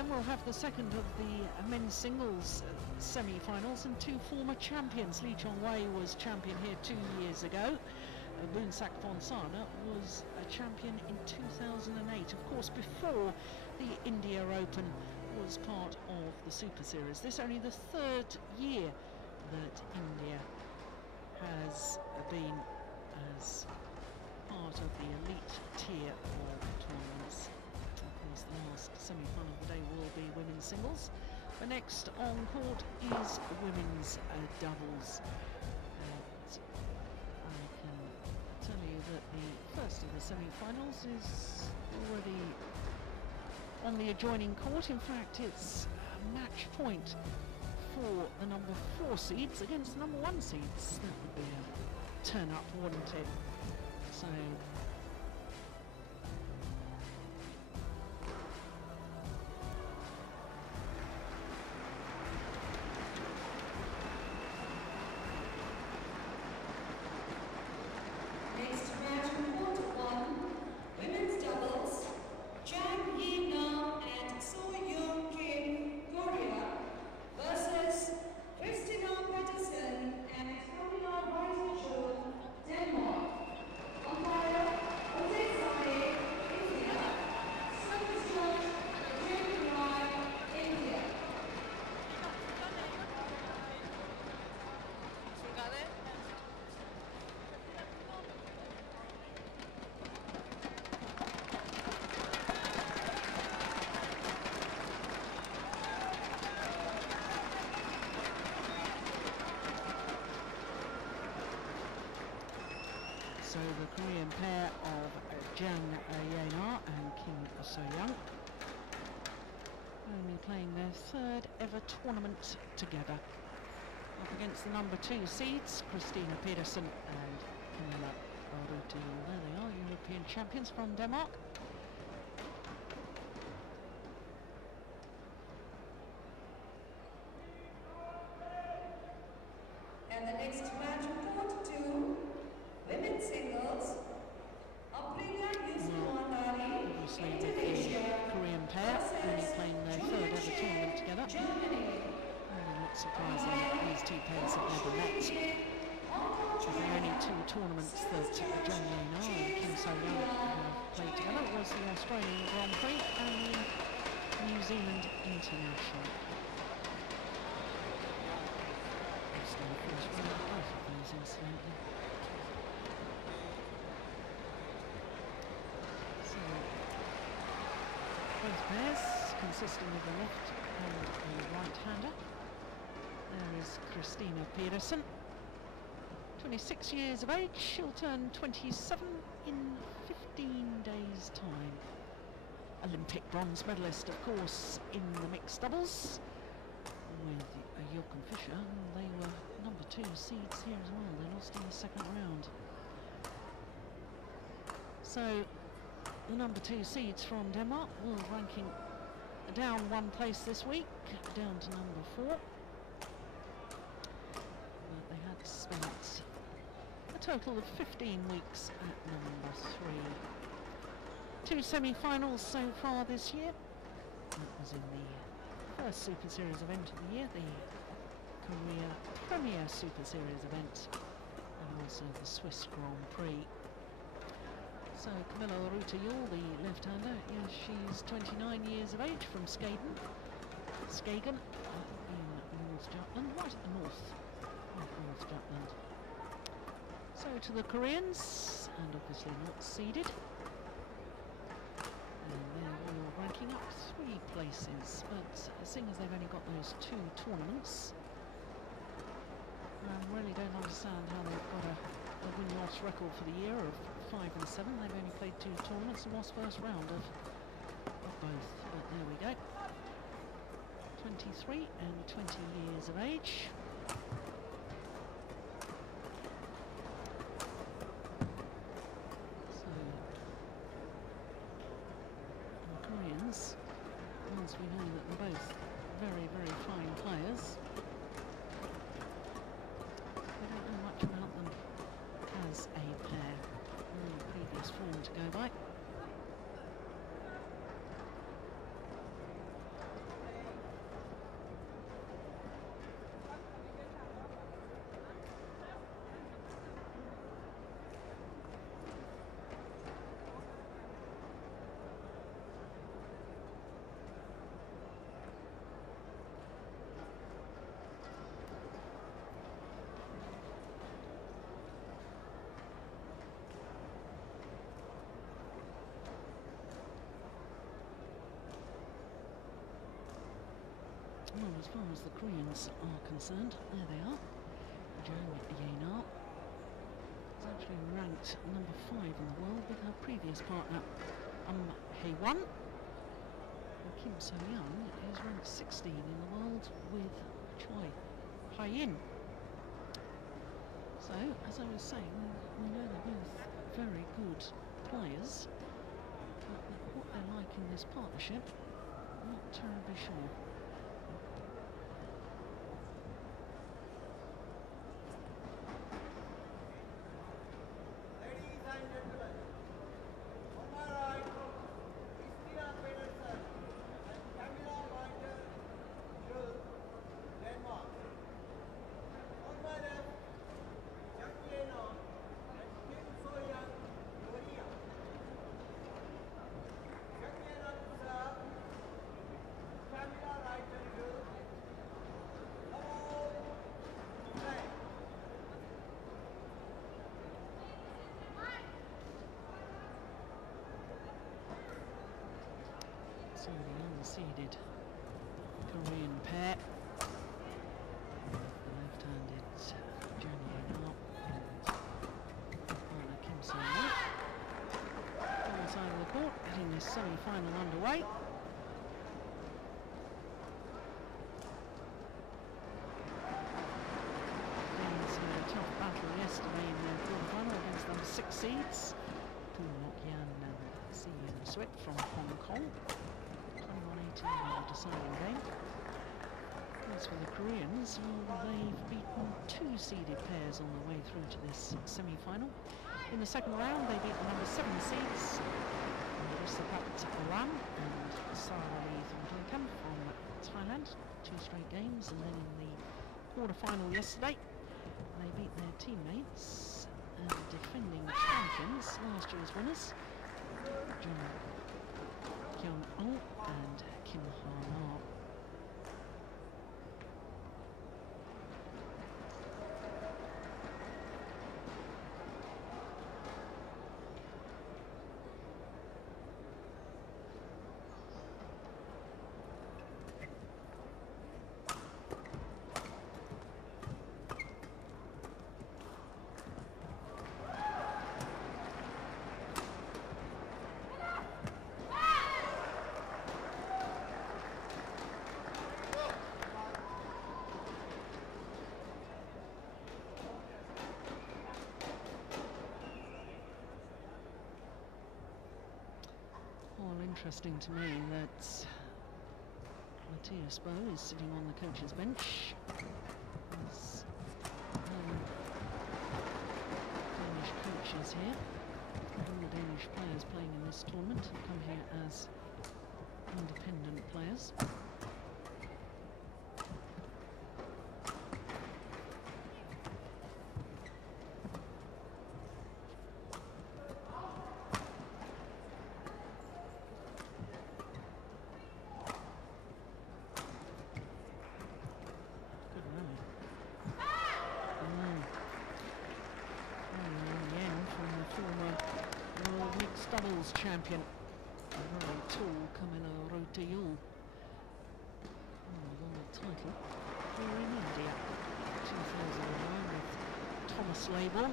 p.m. we'll have the second of the men's singles semi-finals, and two former champions. Lee Chong-wei was champion here 2 years ago. Boonsak Fonsana was a champion in 2008, of course before the India Open was part of the Super Series. This is only the third year that India has been as part of the elite tier of tournaments. Of course, the last semi-final of the day will be women's singles. The next on court is women's doubles. And I can tell you that the first of the semi-finals is already on the adjoining court. In fact, it's a match point for the number 4 seeds against the number 1 seeds. That would be a turn up, wouldn't it? So next match in quarter 1, women's doubles, Jang and K.Rytter versus C.Pedersen and Kamilla Juhl, Denmark. Umpire, OSIM India. Service judge, India. So the Korean pair of Jang and Kim So-young only playing their third ever tournament together. Up against the number 2 seeds, C.Pedersen and Kamilla. There they are, European champions from Denmark. And the next match of quarter 2, women's singles, Obviously with the Korean pair only playing their third ever tournament together. Really not surprising that these two pairs have never met. The only 2 tournaments that Jang and Kim So-young have played together was the Australian Grand Prix and the New Zealand International. Both of these, incidentally. Both pairs consisting of a left and a right-hander. There is C.Pedersen, 26 years of age. She'll turn 27 in 15 days' time. Olympic bronze medalist, of course, in the mixed doubles with Jochen Fischer. They were number 2 seeds here as well. They lost in the second round. So the number 2 seeds from Denmark were ranking down 1 place this week, down to number 4. But they had spent a total of 15 weeks at number 3. 2 semi-finals so far this year. That was in the first Super Series event of the year, the Korea Premier Super Series event, and also the Swiss Grand Prix. So Kamilla Juhl, the left-hander, yes, she's 29 years of age, from Skagen in North Jutland, right at the north of North Jutland. So to the Koreans, and obviously not seeded, and they're all ranking up 3 places, but seeing as they've only got those 2 tournaments, I really don't understand how they've got a win-loss record for the year of 5 and 7. They've only played 2 tournaments and lost first round of both. But there we go. 23 and 20 years of age. So the Koreans, once we know that they're both very, very fine players, we don't know much about them as a pair. Previous form to go by. Well, as far as the Koreans are concerned, there they are. Jang is actually ranked number 5 in the world with her previous partner, Hae-won. And Kim So-young is ranked 16 in the world with Choi Hae-in. So, as I was saying, we know they're both very good players, but what they're like in this partnership, not terribly sure. Ladies and gentlemen, on my right, Christinna and Kamilla, Juhl, Denmark. On my left, Jang and Kim So-young, Korea. Jang to serve, Kamilla Juhl. Play. So the unseeded Korean pair, the left-handed Jang and partner Kim So-young. On the side of the court, getting this semi-final underway. Queens had a tough battle yesterday in their quarter-final against number 6 seeds, Yan and Siri from Hong Kong. 21-18 in the deciding game. As for the Koreans, well, they've beaten 2 seeded pairs on their way through to this semi-final. In the second round, they beat the number 7 seeds, Ram and Sarah Lee from Thailand, 2 straight games, and then in the quarter-final yesterday, they beat their teammates and defending champions, last year's winners, Jang and Kim Ha-na. Interesting to me that Matthias Bo is sitting on the coach's bench. As Danish coaches here, all the Danish players playing in this tournament have come here as independent players. Doubles champion, very tall Kamilla Juhl, won the title here in India 2009 with Thomas Label.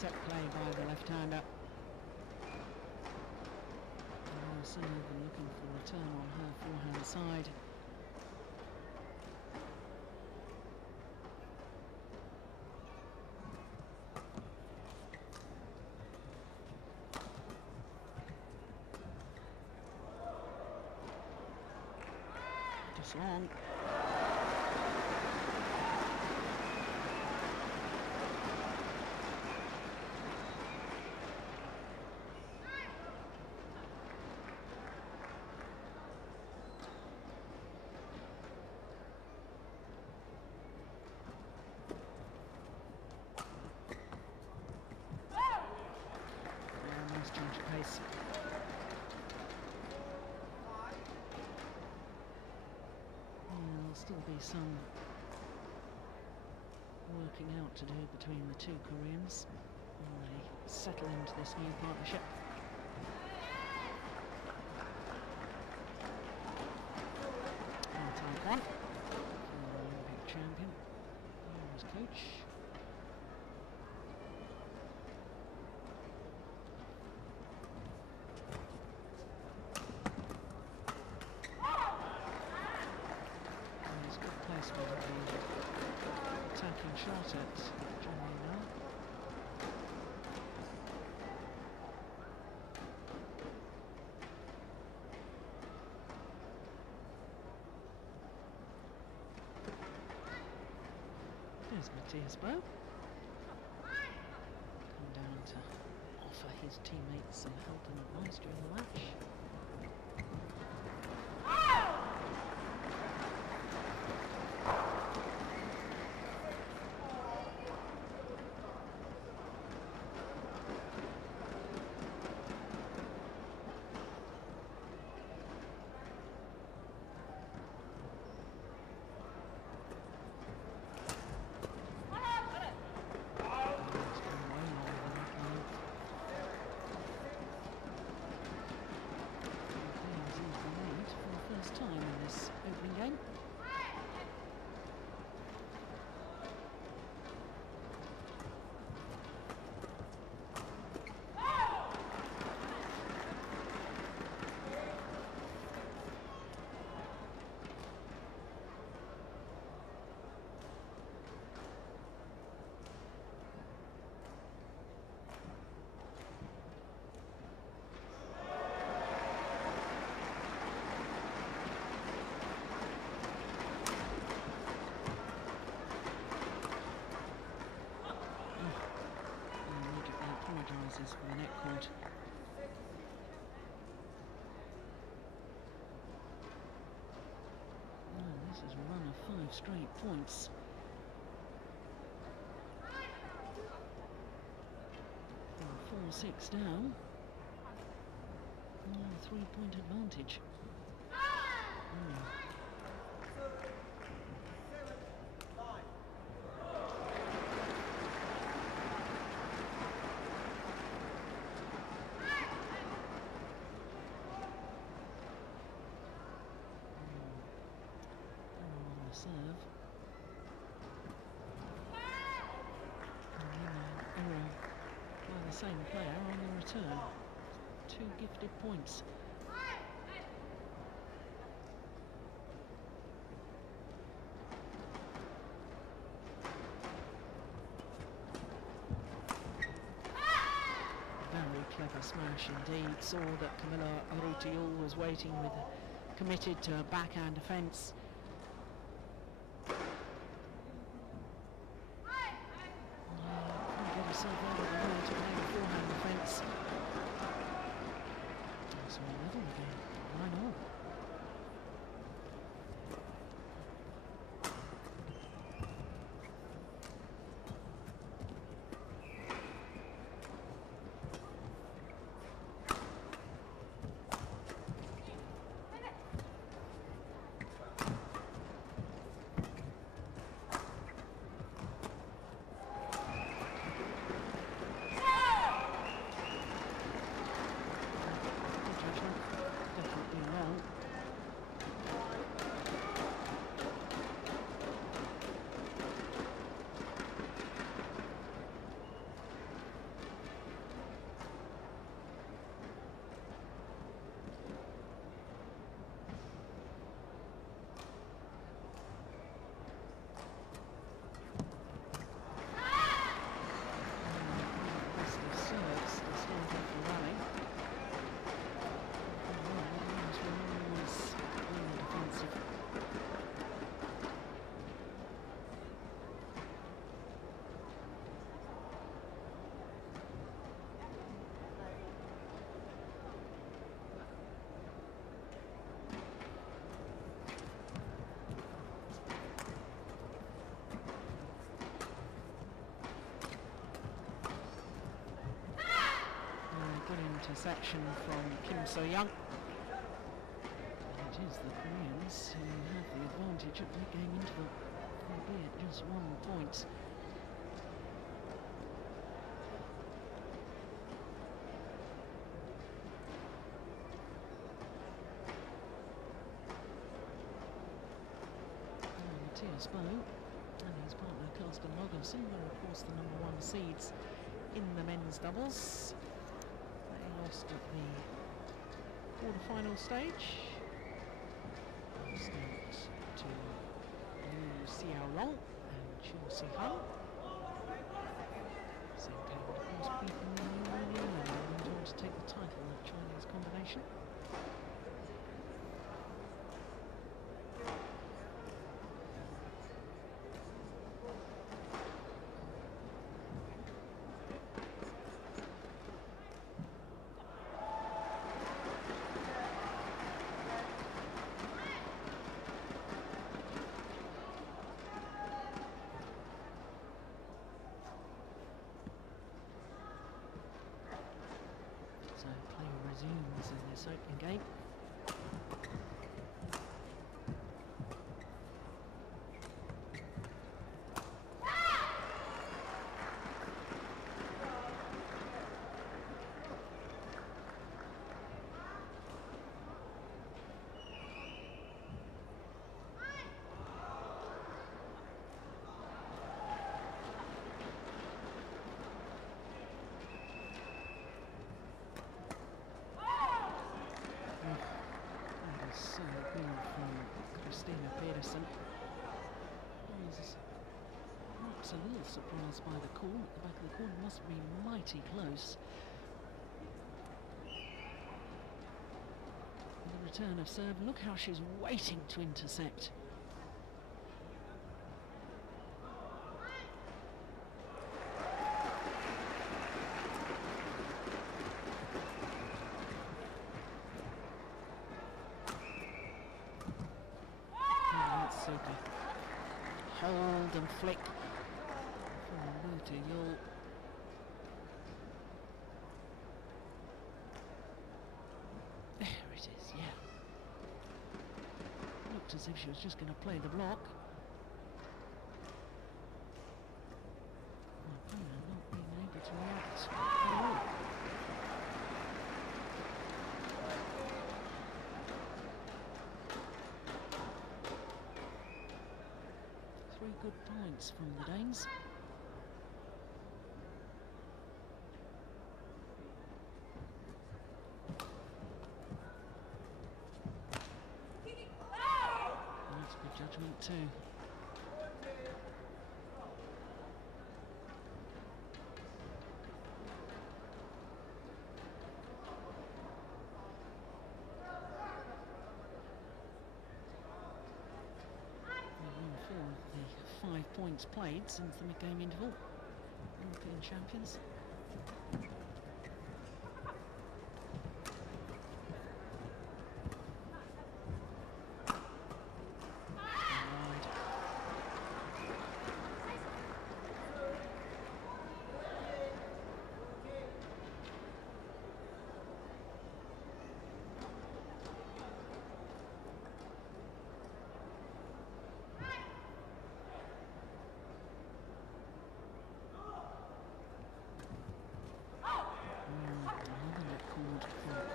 Set play by the left-hander. Serve and looking for a return on her forehand side. Just long. There'll still be some working out to do between the two Koreans when they settle into this new partnership. Type 1, former Olympic champion, as coach. He's got placement of the attacking shot at Jang now. There's Matthias Bo. Come down to offer his teammates some help and advice during the match. Apologises for the net cord. This is a run of 5 straight points. 4-6 down. 3-point advantage. Serve. And then an error by the same player on the return. 2 gifted points. Very clever smash indeed. Saw that Kamilla Juhl was waiting with committed to a backhand defence. Herself out of the way to play the forehand defence. So level again, 9-all. interception from Kim So-young. It is the Koreans who have the advantage at the game interval, albeit just 1 point. Matthias Bo and his partner Karsten Loggerson were of course the #1 seeds in the men's doubles. They lost at the quarter-final stage. Lost out to Liu Xiaolong and Chu Si-han. Same came of course beaten Liu Wen and went on to take the title of Chinese combination. So play resumes in this opening game. So good from C.Pedersen. I was perhaps a little surprised by the call. At the back of the corner must be mighty close. And the return of serve. Look how she's waiting to intercept. Hold and flick from Lu to Juhl. There it is, yeah. Looked as if she was just going to play the block. My opponent not being able to react at all. Good points from the Danes. That's good judgment too. The 5 points played since the mid-game interval. European champions.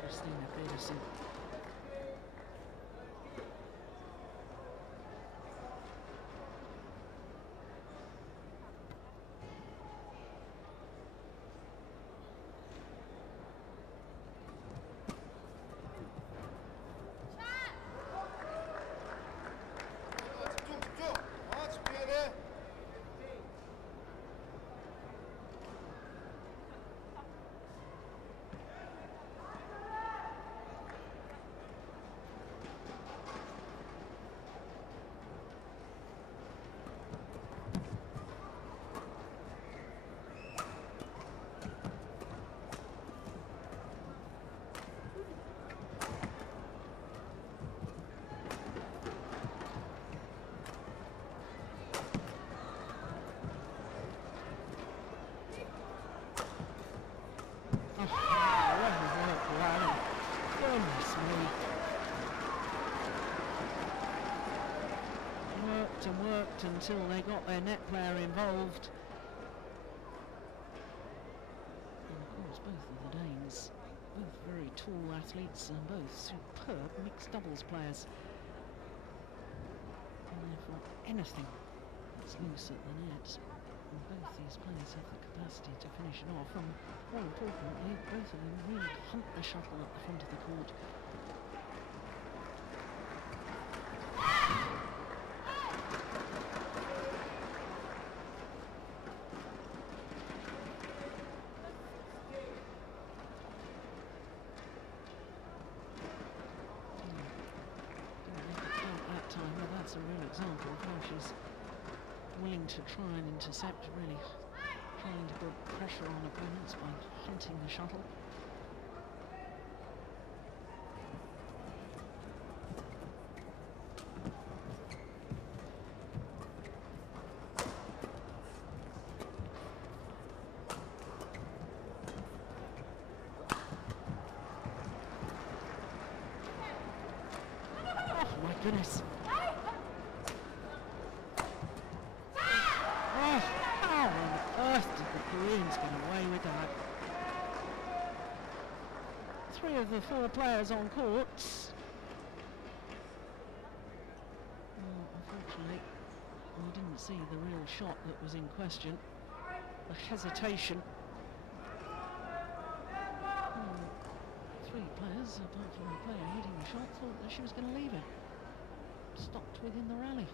C.Pedersen. until they got their net player involved. And of course, both of the Danes, both very tall athletes and both superb mixed doubles players. And therefore, anything that's loose at the net, and both these players have the capacity to finish it off. And more importantly, both of them really hunt the shuttle at the front of the court. That's a real example of how she's willing to try and intercept, really trying to put pressure on opponents by hunting the shuttle. Oh my goodness. Koreans get away with that. 3 of the 4 players on courts. Unfortunately, we didn't see the real shot that was in question. The hesitation. 3 players, apart from the player hitting the shot, thought that she was going to leave it. Stopped within the rally.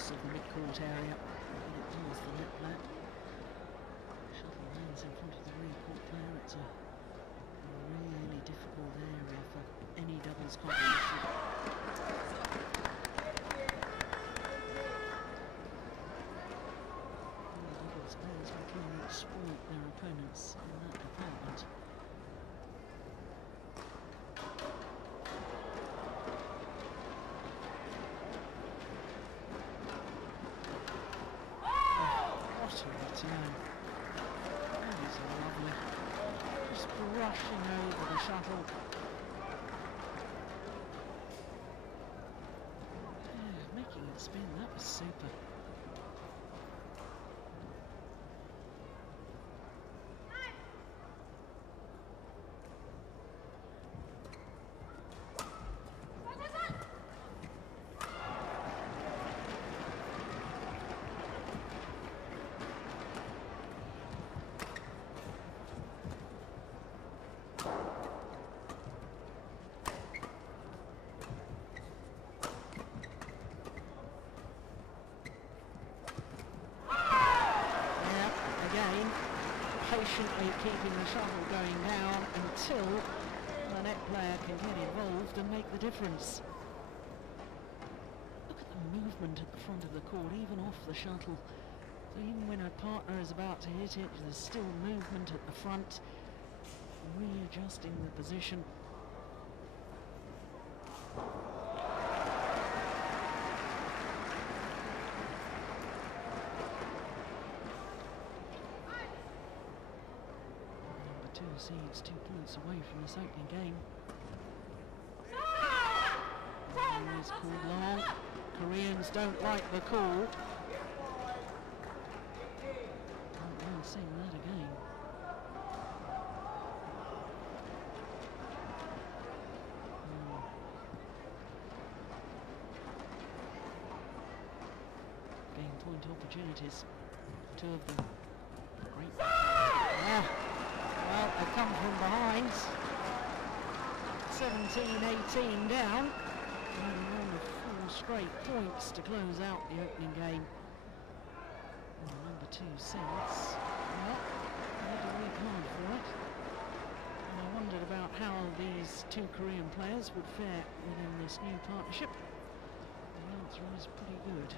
Of the mid-court area, and it towards the net player. Shuttle lands in front of the rear court player. It's a really difficult area for any doubles combination. The doubles players will try and exploit their opponents in that department. That is lovely. Just brushing over the shuttle. Yeah, making it spin, that was super. Patiently keeping the shuttle going down until the net player can get involved and make the difference. Look at the movement at the front of the court, even off the shuttle. So even when a partner is about to hit it, there's still movement at the front, readjusting the position. Seeds 2 points away from this opening game. It's called long. Koreans don't like the call. Don't mind seeing that again. Game point opportunities. two of them. Great. Ah, well, they come from behind. 17-18 down. And on the 4 straight points to close out the opening game. And number 2 seeds. Well, they had to work hard for it. And I wondered about how these 2 Korean players would fare within this new partnership. The answer is pretty good.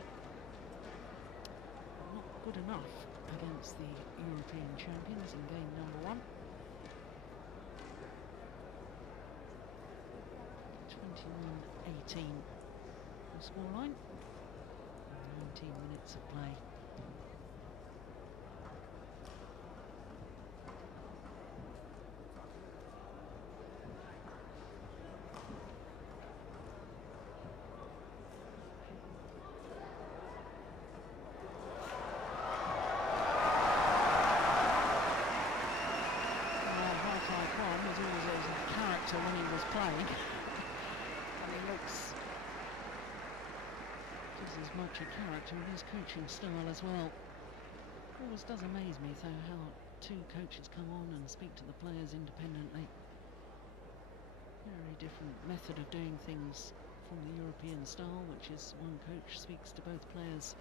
Not good enough against the European champions in game number 1. 21-18 the scoreline. 19 minutes of play. When he was playing, and he looks just as much a character in his coaching style as well. Always does amaze me though how 2 coaches come on and speak to the players independently. Very different method of doing things from the European style, which is one coach speaks to both players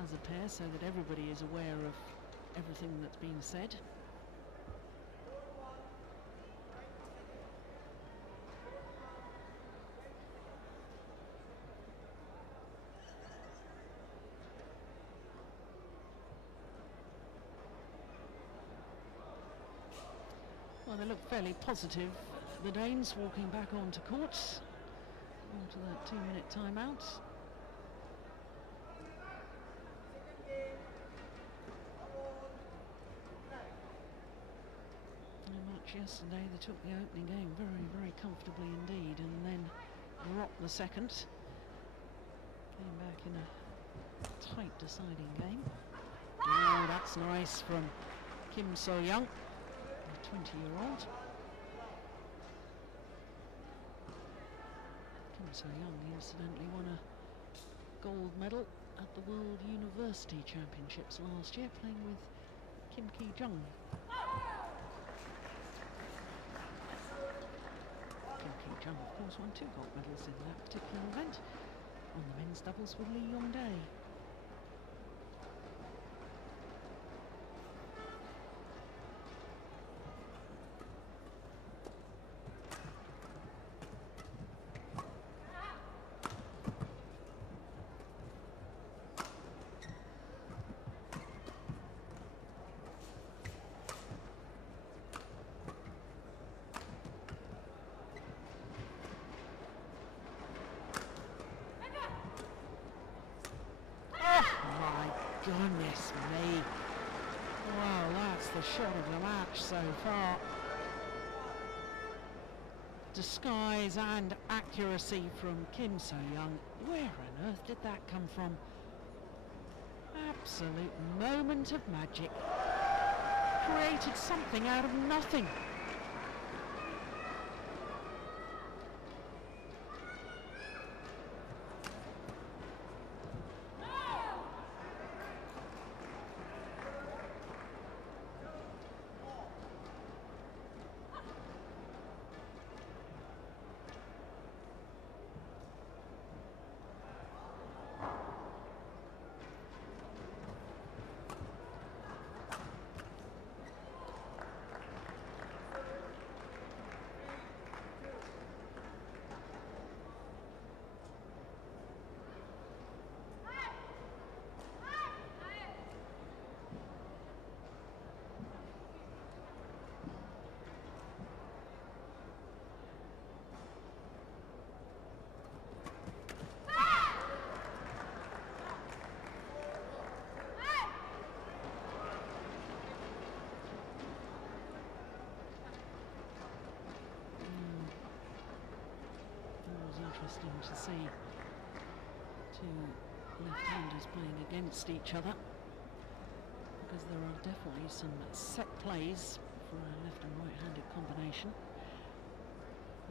as a pair so that everybody is aware of everything that's being said. Well, they look fairly positive, the Danes, walking back onto court after that 2-minute timeout. In a match yesterday, they took the opening game very, very comfortably indeed, and then dropped the second. Came back in a tight deciding game. Oh, that's nice from Kim So-young. 20-year-old. Kim So-young incidentally won a gold medal at the World University Championships last year, playing with Kim Ki-jung. Kim Ki-jung, of course, won 2 gold medals in that particular event on the men's doubles with Lee Yong-dae. Goodness me. Wow, that's the shot of the match so far. Disguise and accuracy from Kim So-young. Where on earth did that come from? Absolute moment of magic. Created something out of nothing. Interesting to see 2 left-handers playing against each other, because there are definitely some set plays for a left and right-handed combination.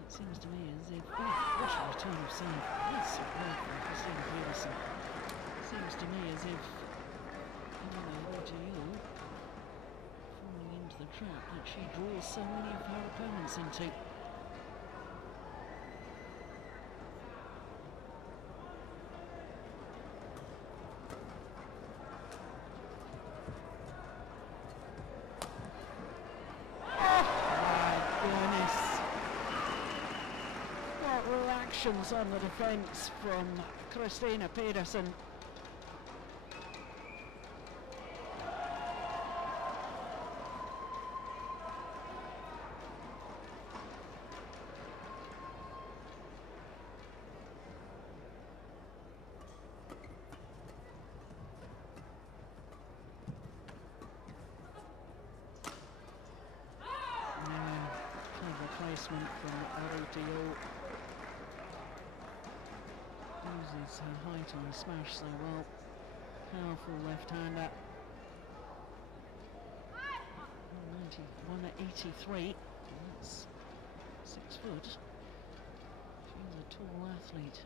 It seems to me as if, oh, what a return of serve. That's superb from Christinna. Seems to me as if in Juhl falling into the trap that she draws so many of her opponents into. Reactions on the defence from C.Pedersen. Clever placement from Juhl. Uses her height on smash so well. Powerful left-hander. 91 at 83. That's 6 foot. She's a tall athlete.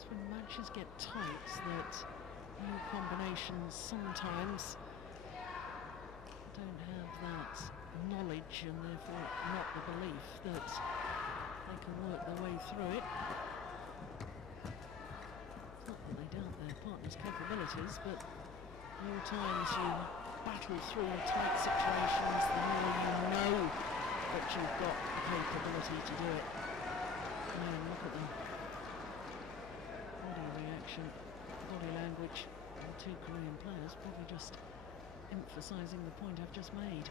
It's when matches get tight that new combinations sometimes don't have that knowledge and therefore not the belief that they can work their way through it. It's not that they doubt their partner's capabilities, but the more times you battle through tight situations, the more you know that you've got the capability to do it. Man, look at them. Body language of the two Korean players, probably just emphasising the point I've just made.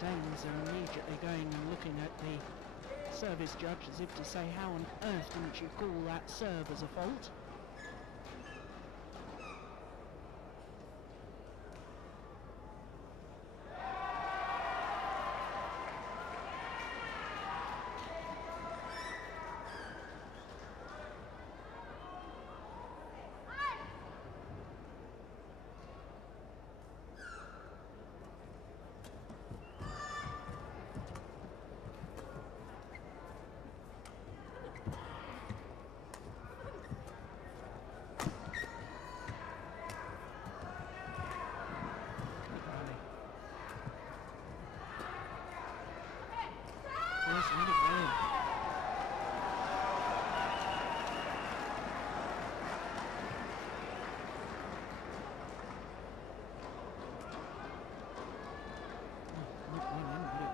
Danes are immediately going and looking at the service judge as if to say, how on earth didn't you call that serve as a fault?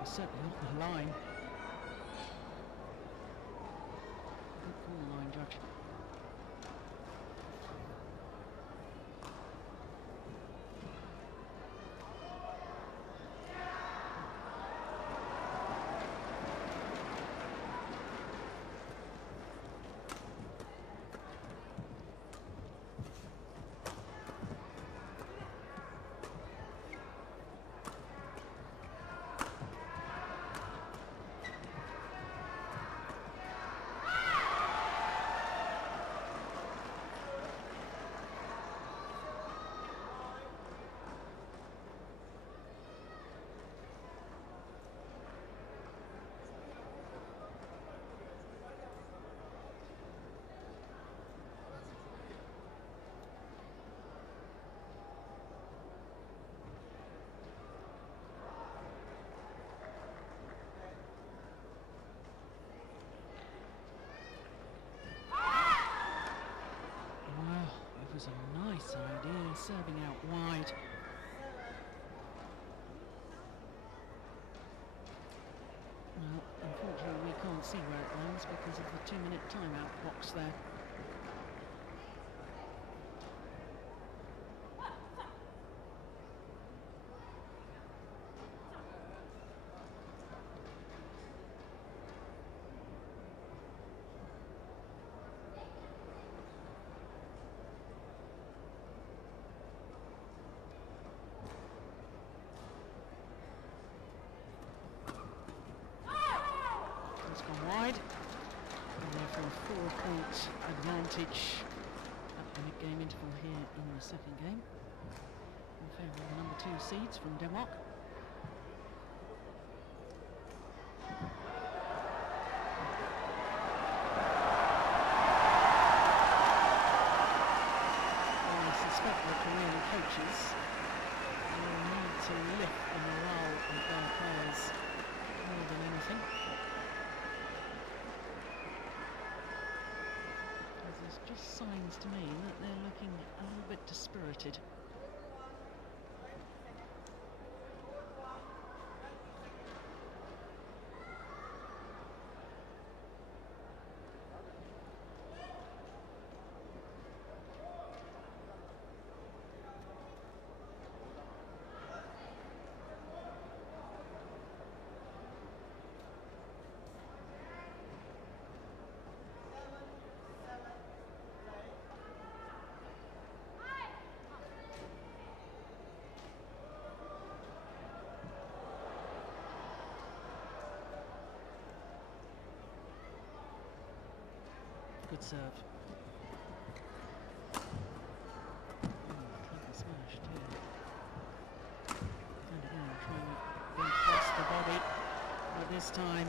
Certainly off the line. Good call, line judge. serving out wide. Well, unfortunately we can't see where it lands because of the 2-minute timeout box there. Wide, and therefore a 4-point advantage at the mid-game interval here in the second game in favour of the number 2 seeds from Denmark. Well, I suspect the Korean coaches will need to lift the morale of their players more than anything. There's just signs to me that they're looking a little bit dispirited. Good serve. Clever smash too. And again, trying to go across the body. But this time,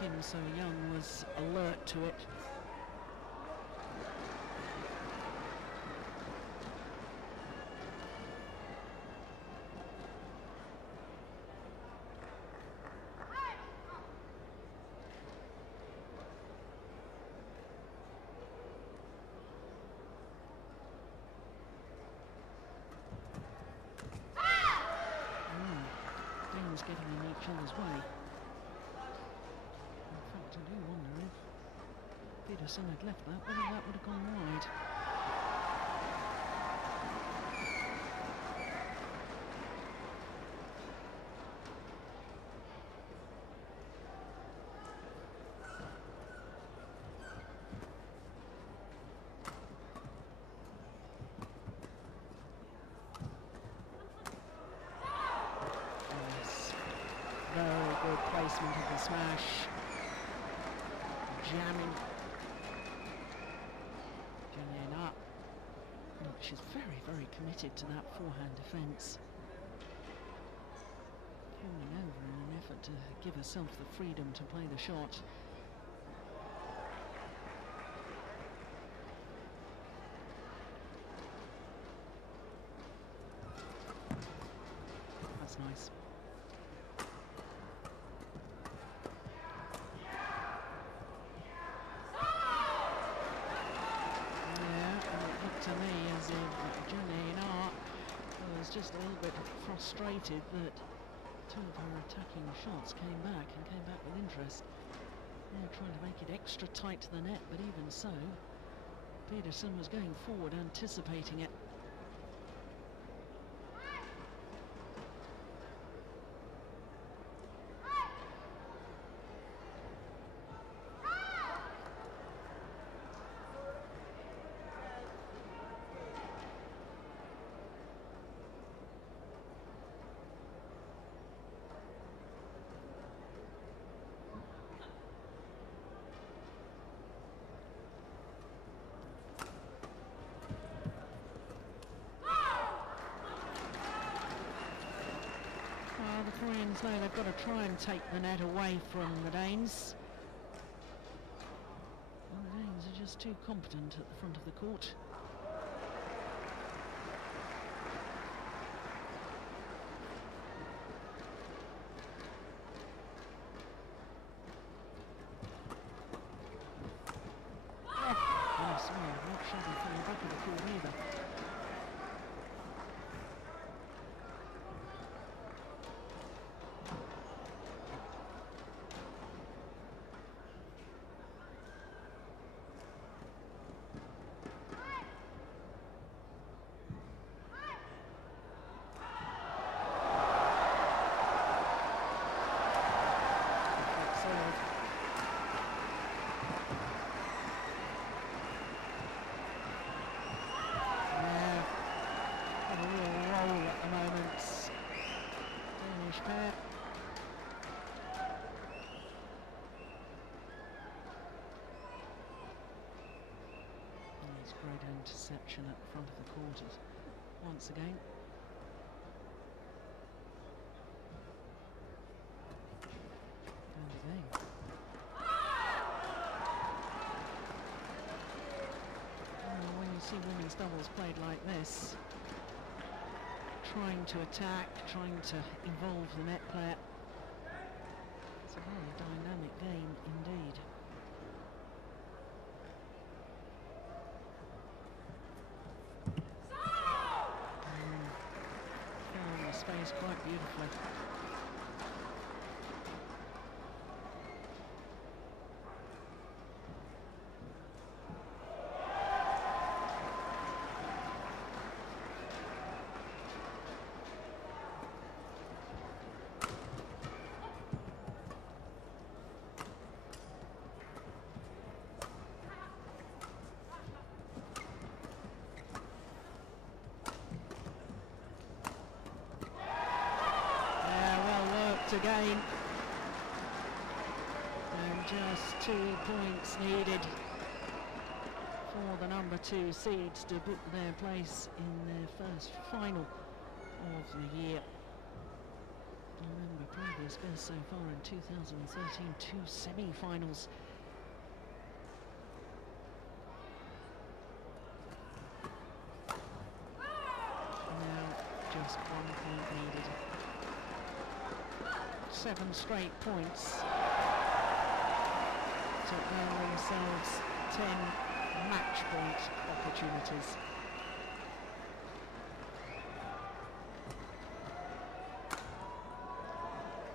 Kim So-young was alert to it. Getting in each other's way. In fact, I do wonder if Pedersen had left that, whether that would have gone wide. Very good placement of the smash. Jamming. Juhl up. She's very, very committed to that forehand defence. Falling over in an effort to give herself the freedom to play the shot. That's nice. To me, as if Juhl was just a little bit frustrated that 2 of her attacking shots came back with interest. Yeah, trying to make it extra tight to the net, but even so, Pedersen was going forward, anticipating it. The Koreans know they've got to try and take the net away from the Danes. Well, the Danes are just too competent at the front of the court. Oh, yes, well, not sure they fell back of the court either. interception at the front of the court once again. And again. When you see women's doubles played like this, trying to attack, trying to involve the net player, it's a very dynamic game indeed. Found the space quite beautifully. Again, and just 2 points needed for the number 2 seeds to book their place in their first final of the year. Remember, previous best so far in 2013, 2 semi-finals. Now just 1 point needed. 7 straight points to earn themselves 10 match point opportunities.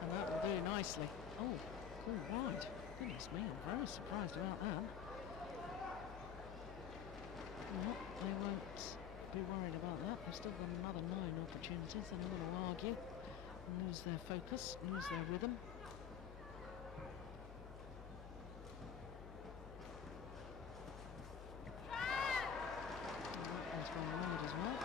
And that will do nicely. Oh, cool wide. Goodness me, I'm very surprised about that. Well, they won't be worried about that. They've still got another 9 opportunities. They're not going to argue. Lose their focus, lose their rhythm. And that one's gone wide as well.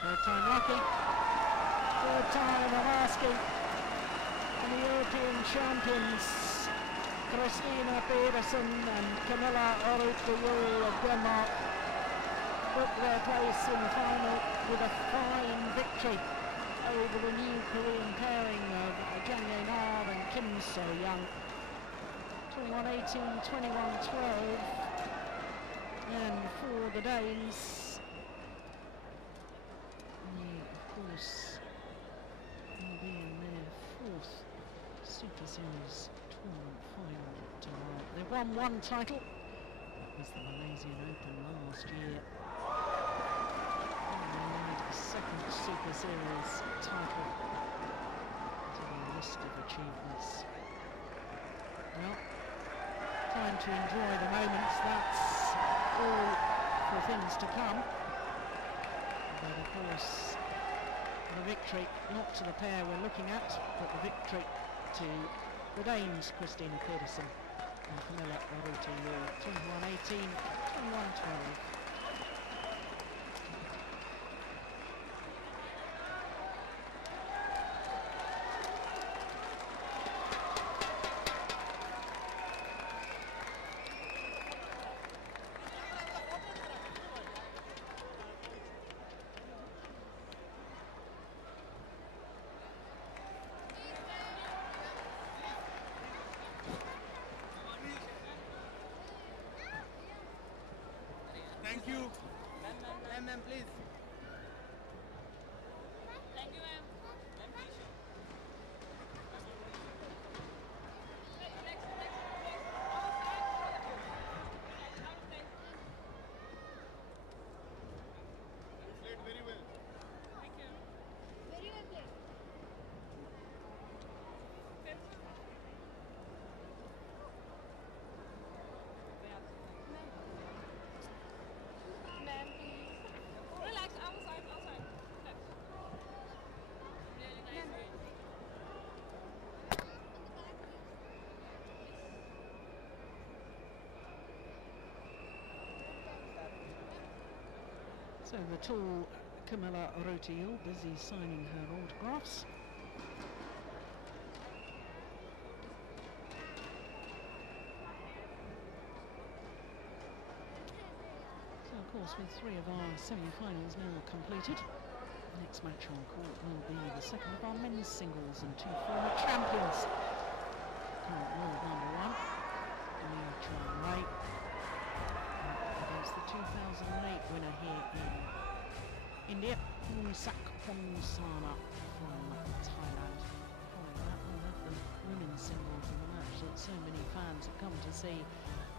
Third time lucky. Third time of asking. And the European champions, C.Pedersen and Kamilla Juhl of Denmark, book their place in the final with a fine victory over the new Korean pairing of Jang and Kim So-young. 21-18, 21-12. And for the Danes, of course, will be in their 4th Super Series tournament final tomorrow. They won 1 title. That was the Malaysian Open last year. And they need a 2nd Super Series title to the list of achievements. Well, time to enjoy the moments. That's all for things to come. But of course, the victory, not to the pair we're looking at, but the victory to the Danes, C.Pedersen and Kamilla Juhl, 21-18, 21-12. Thank you. Ma'am, please. Thank you, ma'am. Ma'am, please. Played very well. Thank you. Very well played. Ma'am, please. Relax. So the tall Kamilla busy signing her autographs. So of course, with 3 of our semi-finals now completed, the next match on court will be the second of our men's singles and 2 former champions. Current world number 1, Jang against the 2008 winner here in India, Sakpon Sana from Thailand. Following that, we'll have the women's singles in the match that so many fans have come to see.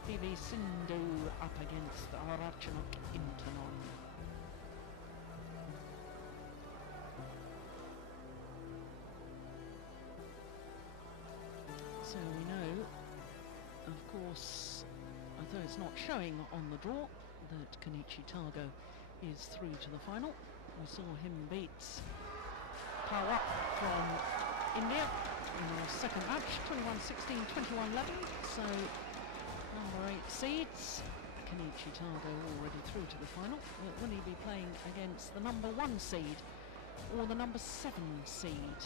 PV Sindhu up against Arachanok Intanon. So we know, of course, although it's not showing on the draw, that Kenichi Tago is through to the final. We saw him beat Pawa from India in our second match, 21-16, 21-11. So number 8 seeds, Kenichi Tago already through to the final. Will he be playing against the number 1 seed or the number 7 seed?